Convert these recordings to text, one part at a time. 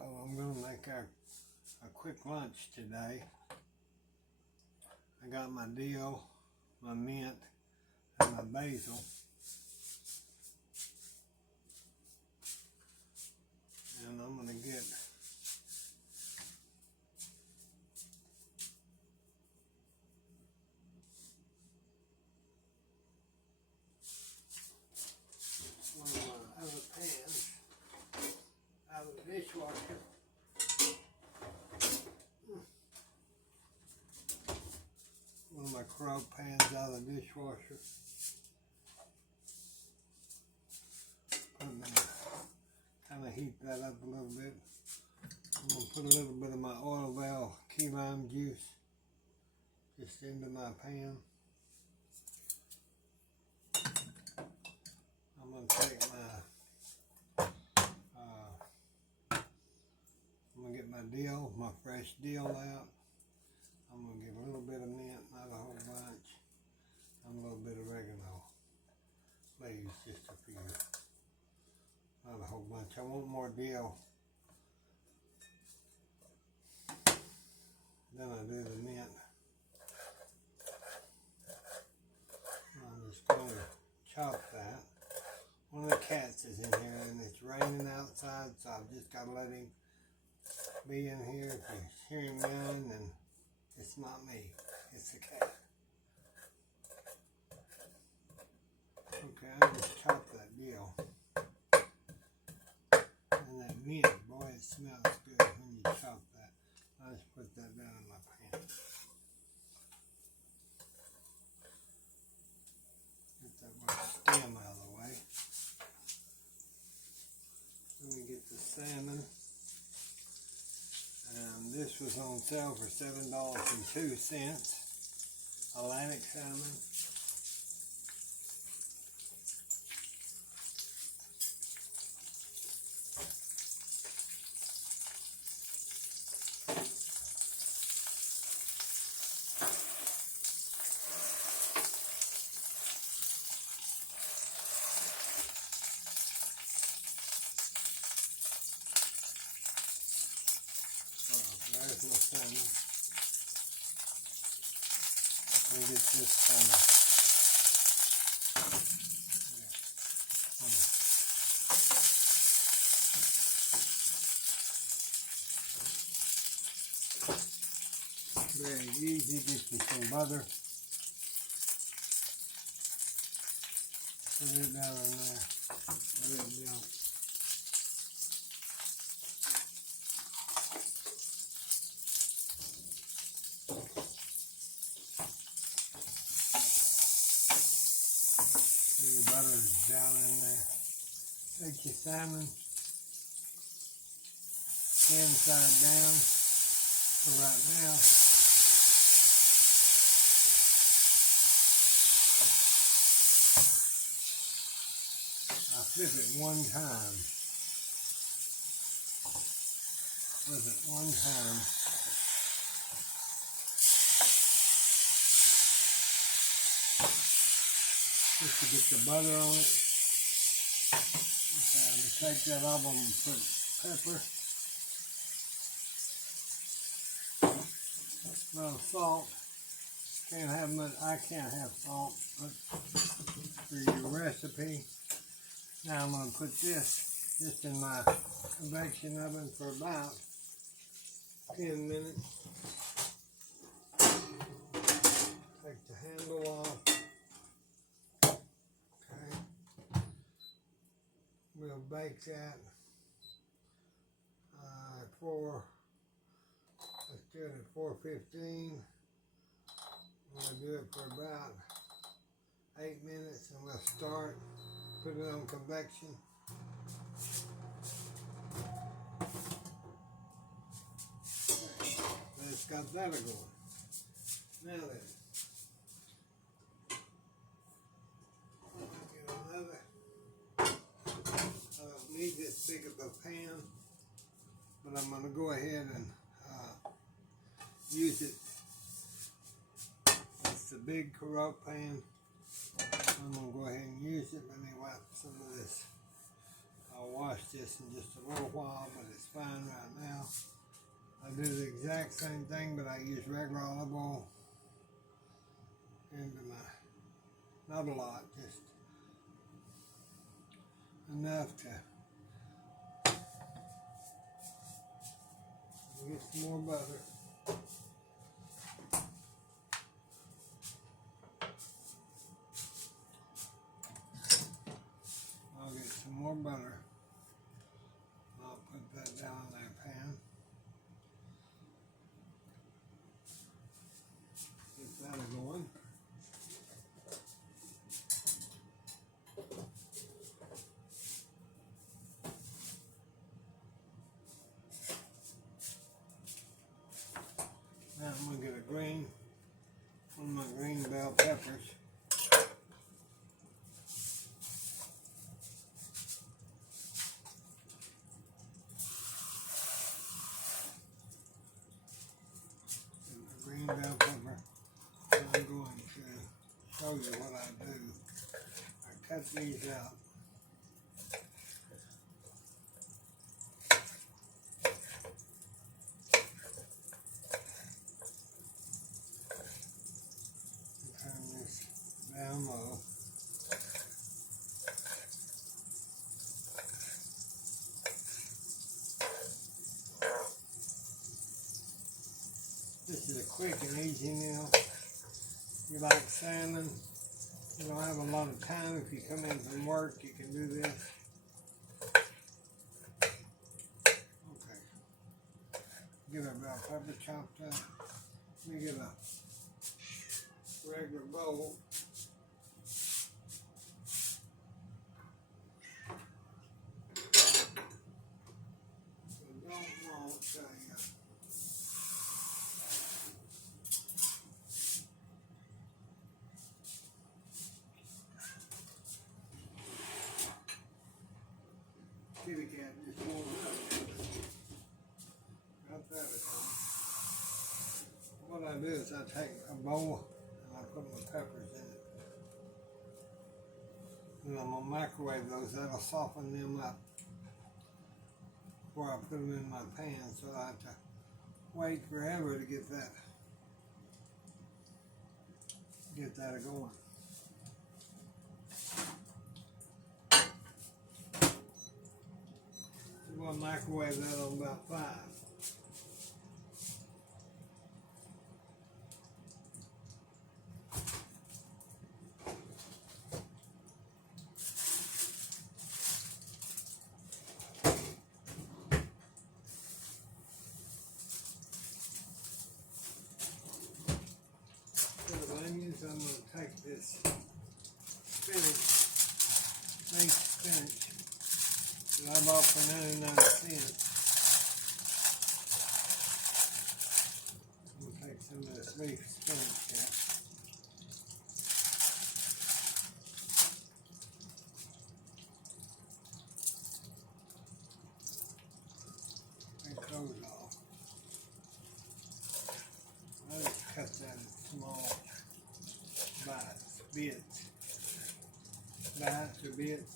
So I'm going to make a quick lunch today. I got my dill, my mint, and my basil. And I'm going to get one of my other pans out of the dishwasher. One of my crock pans out of the dishwasher. Kind of heat that up a little bit. I'm going to put a little bit of my oil well key lime juice just into my pan. I'm going to take my, I'm going to get my dill, my fresh dill out. I'm going to get a little bit of mint, not a whole bunch, and a little bit of oregano leaves, just a few, not a whole bunch. I want more dill. Then I do the mint. I'm just going to chop that. One of the cats is in here and it's raining outside, so I've just got to let him be in here. If you hear him yelling, then it's not me, it's the cat. Okay, I just chop that dill. And that mint, boy, it smells good when you chop that. I just put that down in my pan. Get that stem out of the way. Then we get the salmon. And this was on sale for $7.02. Atlantic salmon. There's my salmon. Let me get this kind of very easy. Get you some butter. Put it down in there. Put it down. Your butter is down in there. Take your salmon inside down for right now. I flip it one time. Flip it one time. Just to get the butter on it. Okay, I'm going to take that off. I'm going to put pepper, a little salt. Can't have much. I can't have salt, but for your recipe. Now I'm going to put this just in my convection oven for about 10 minutes. Take the handle off. We'll bake that let's do it at 4:15. We'll do it for about 8 minutes and we'll start, put it on convection. It's got that going. Now then, get another. I don't need this big of a pan, but I'm going to go ahead and use it. It's the big crock pan. I'm going to go ahead and use it. Let me wipe some of this. I'll wash this in just a little while, but it's fine right now. I do the exact same thing, but I use regular olive oil into my, not a lot, just enough to get some more butter. I'll get some more butter. I'll put that down in that pan. Get that going. Now I'm going to get one of my green bell peppers. Green bell pepper. And I'm going to show you what I do. I cut these out. Turn this down low. This is a quick and easy meal. If you like salmon, you don't have a lot of time. If you come in from work, you can do this. Okay. Get a bell pepper chopped up. Let me get a regular bowl. Kitty cat just warmed up. Got that at home. What I do is I take a bowl and I put my peppers in it. And I'm going to microwave those. That'll soften them up before I put them in my pan, so I have to wait forever to get that going. I'm going to microwave that on about 5. Instead of onions, I'm going to take this spinach, baked spinach, that I bought for 99 cents. I'm going to take some of this leaf spinach here. Take those off. I just cut that in small bits or bits.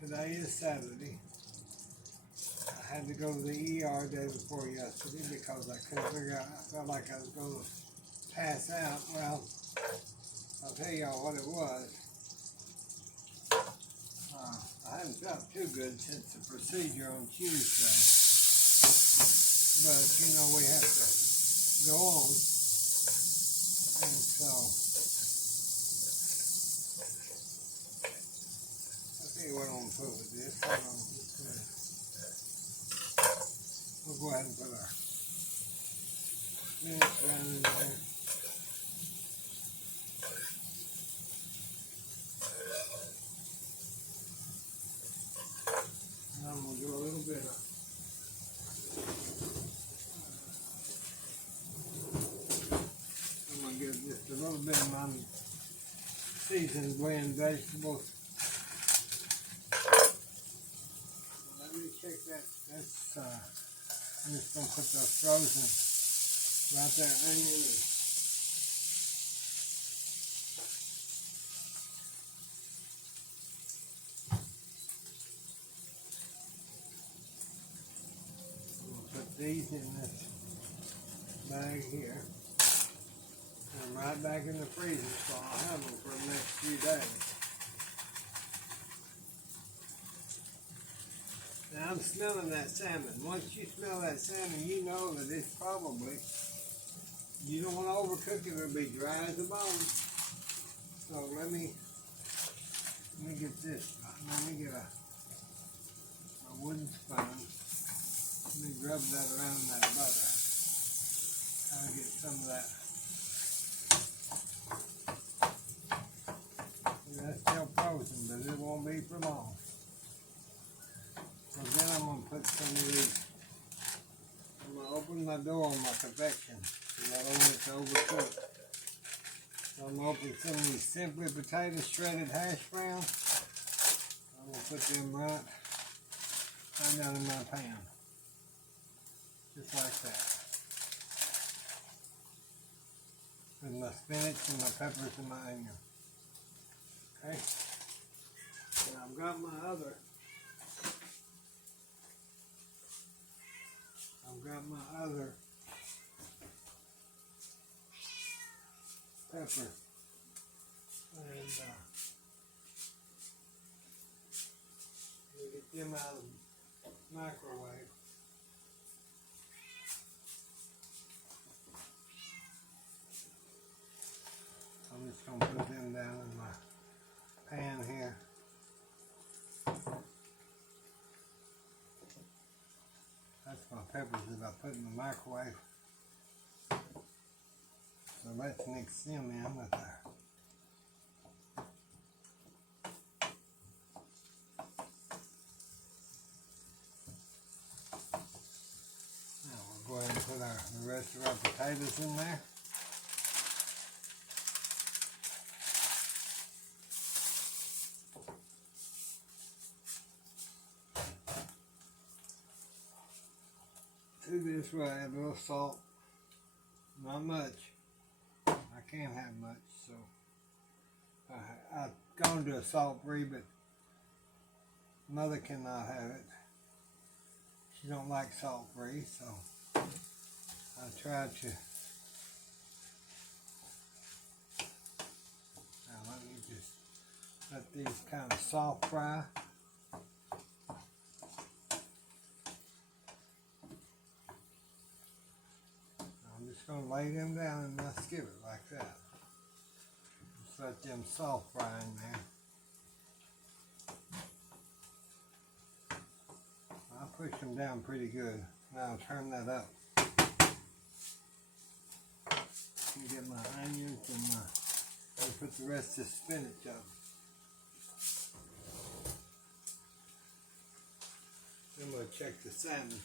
Today is Saturday. I had to go to the ER day before yesterday because I couldn't figure out, I felt like I was going to pass out. Well, I'll tell y'all what it was. I hadn't felt too good since the procedure on Tuesday. But, you know, we have to go on. And so, I'll tell you what I'm going to put with this. Hold on. We'll go ahead and put our spinach down in there. And I'm going to do a little bit of just a little bit of my seasoned blend vegetables. Let me check that. That's I'm just gonna put those frozen right there, onion these in this bag here. And right back in the freezer, so I'll have them for the next few days. Now I'm smelling that salmon. Once you smell that salmon, you know that it's probably, you don't want to overcook it, it'll be dry as a bone. So let me get this, let me get a wooden spoon. Let me rub that around that butter. Try to get some of that. That's still frozen, but it won't be for long. So then I'm going to put some of these, I'm going to open my door on my convection because I don't want it to overcook. So I'm going to open some of these Simply Potato shredded hash browns. I'm going to put them right down in my pan. Just like that. With my spinach and my peppers and my onion. Okay? And I've got my other pepper. And we'll get them out of the microwave. I'm just going to put them down in my pan here. That's my peppers that I put in the microwave. So let's mix them in with our now we'll go ahead and put the rest of our potatoes in there. To this way, add a little salt. Not much. I can't have much, so I've gone to a salt-free, but Mother cannot have it. She don't like salt-free, so I try to. Now let me just let these kind of soft fry. I'm just going to lay them down in my skillet like that. Just let them soft fry in there. I'll push them down pretty good. Now I'll turn that up. And get my onions and I'll put the rest of the spinach up. Then we'll check the salmon.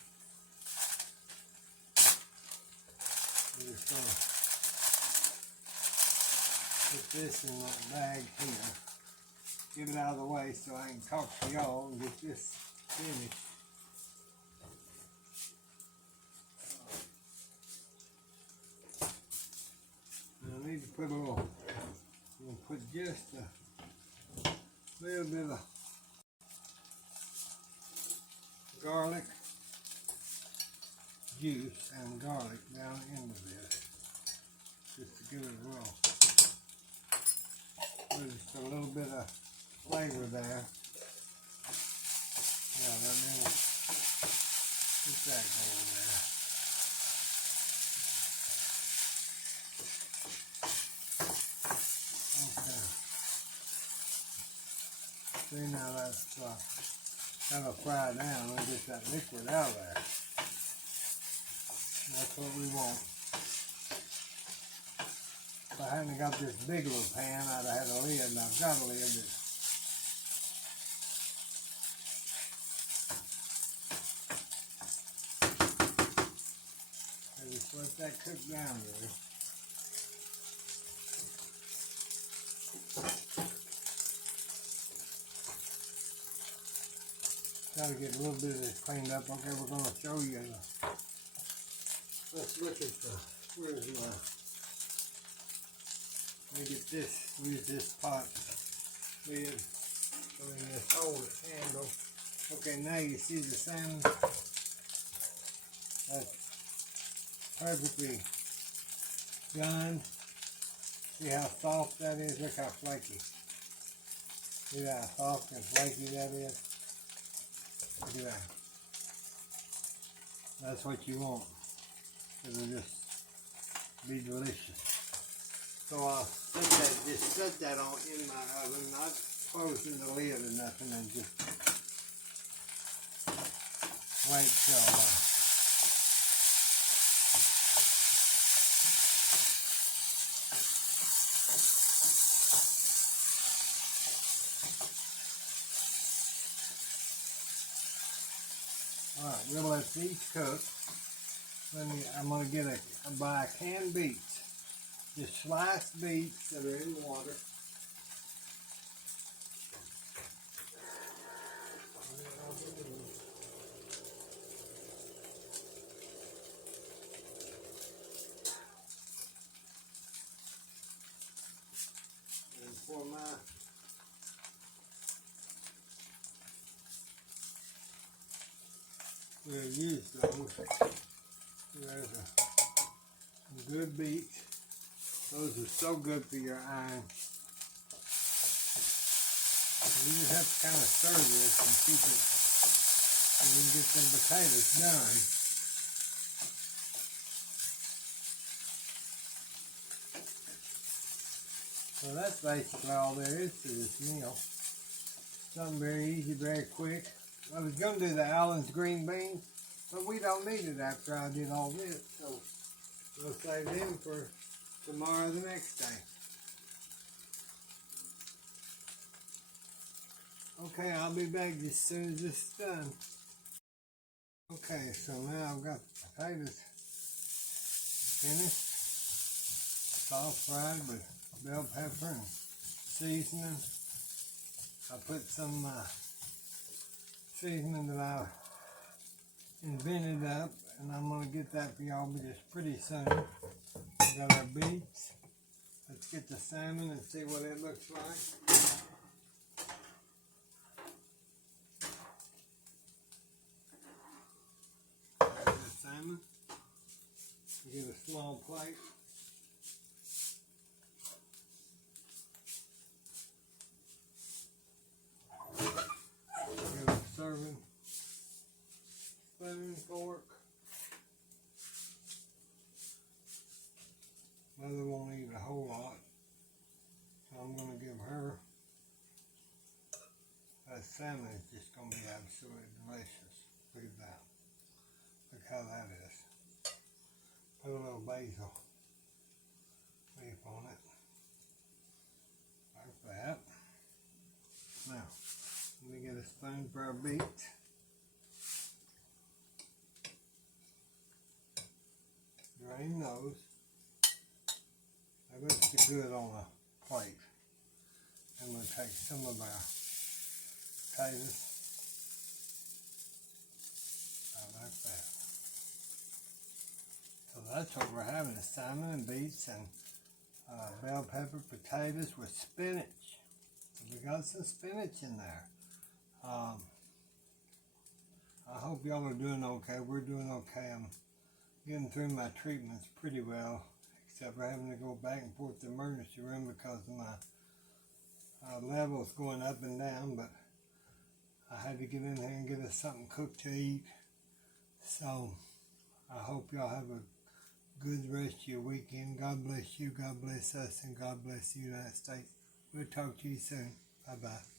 I'm just going to put this in that bag here. Get it out of the way so I can talk to y'all and get this finished. I need to put a little, I'm going to put just a little bit of garlic juice and garlic down into this, just to give it a little, just a little bit of flavor there. Yeah, let me get that going there. Okay. See, now that's that'll fry down and get that liquid out of there. That's what we want. If I hadn't got this big little pan, I'd have had a lid, and I've got a lid. And just let that cook down there. Got to get a little bit of this cleaned up. Okay, we're going to show you. Let's look at where's my, let me get this, use this pot lid, put in this old handle. Okay, now you see the salmon. That's perfectly done. See how soft that is? Look how flaky. See how soft and flaky that is? Look at that. That's what you want. It'll just be delicious. So I'll set that on in my oven, not closing the lid or nothing, and just wait till alright, we'll let these cook. I'm gonna buy canned beets. Just sliced beets that are in water. And for my we'll use those. There's a good beet. Those are so good for your iron. You just have to kind of stir this and keep it, and you can get them potatoes done. So that's basically all there is to this meal. Something very easy, very quick. I was going to do the Allen's green beans, but we don't need it after I did all this. So we'll save them for tomorrow, the next day. Okay, I'll be back as soon as this is done. Okay, so now I've got the potatoes finished, soft fried with bell pepper and seasoning. I put some seasoning that I invented up, and I'm going to get that for y'all just pretty soon. We got our beets. Let's get the salmon and see what it looks like. There's the salmon. Get a small plate. Get a serving spoon, fork. Mother won't eat a whole lot, so I'm going to give her. That salmon is just going to be absolutely delicious. Look at that. Look how that is. Put a little basil leaf on it. Like that. Now, let me get a spoon for our beet. Drain those. That looks good on a plate. And we'll take some of our potatoes. Like that. So that's what we're having, is salmon and beets and bell pepper potatoes with spinach. So we got some spinach in there. I hope y'all are doing okay. We're doing okay. I'm getting through my treatments pretty well, except for having to go back and forth to the emergency room because of my levels going up and down, but I had to get in there and get us something cooked to eat. So I hope y'all have a good rest of your weekend. God bless you, God bless us, and God bless the United States. We'll talk to you soon. Bye-bye.